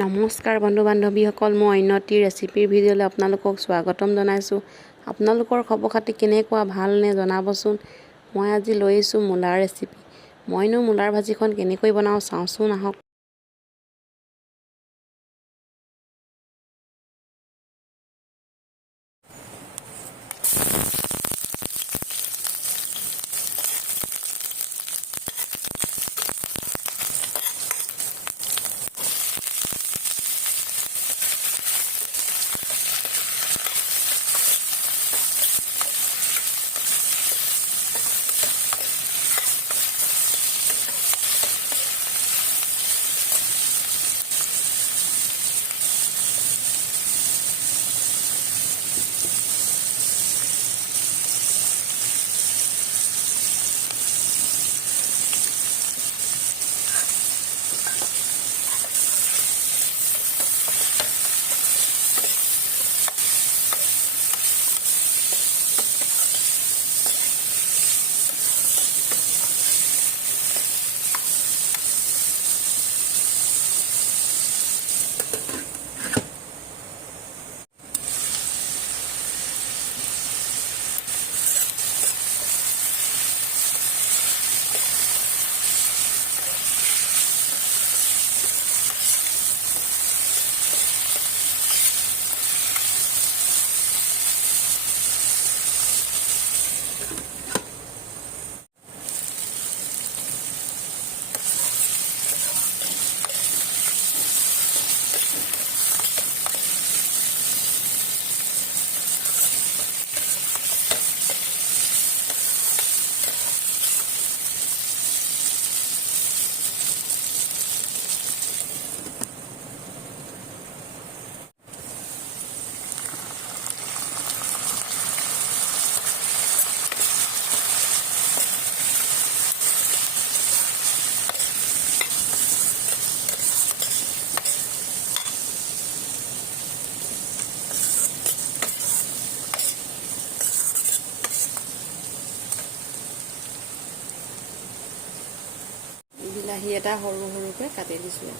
নমস্কাৰ বন্ধু বান্ধৱীসকল, মই অন্যটি ৰেচিপিৰ ভিডিঅ'লৈ আপোনালোকক স্বাগতম জনাইছোঁ। আপোনালোকৰ খবৰ খাতি কেনেকুৱা, ভালনে জনাবচোন। মই আজি লৈ আহিছোঁ মূলাৰ ৰেচিপি। মইনো মূলাৰ ভাজিখন কেনেকৈ বনাওঁ চাওঁচোন আহক। বিলাহী এটা সৰু সৰুকৈ কাটি দিছোঁ।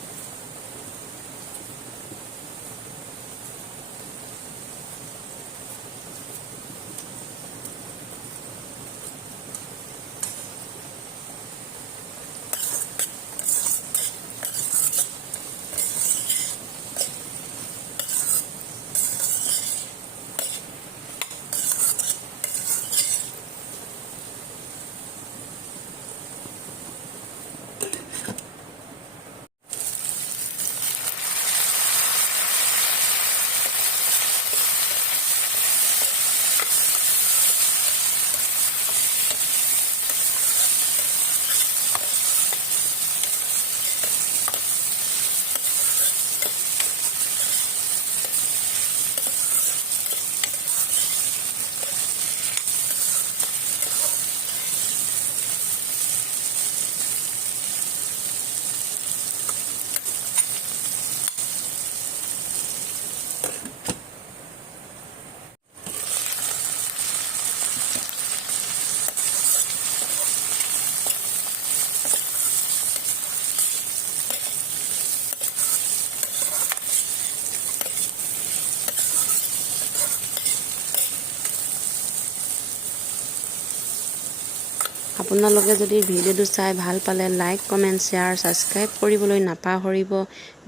আপোনালোকে যদি ভিডিঅ'টো চাই ভাল পালে লাইক, কমেণ্ট, শ্বেয়াৰ, ছাবস্ক্ৰাইব কৰিবলৈ নাপাহৰিব।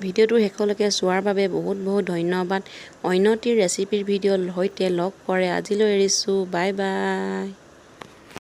ভিডিঅ'টো শেষলৈকে চোৱাৰ বাবে বহুত বহুত ধন্যবাদ। অন্য এটি ৰেচিপিৰ ভিডিঅ'ৰ সৈতে লগ কৰে আজিলৈ এৰিছোঁ। Bye bye.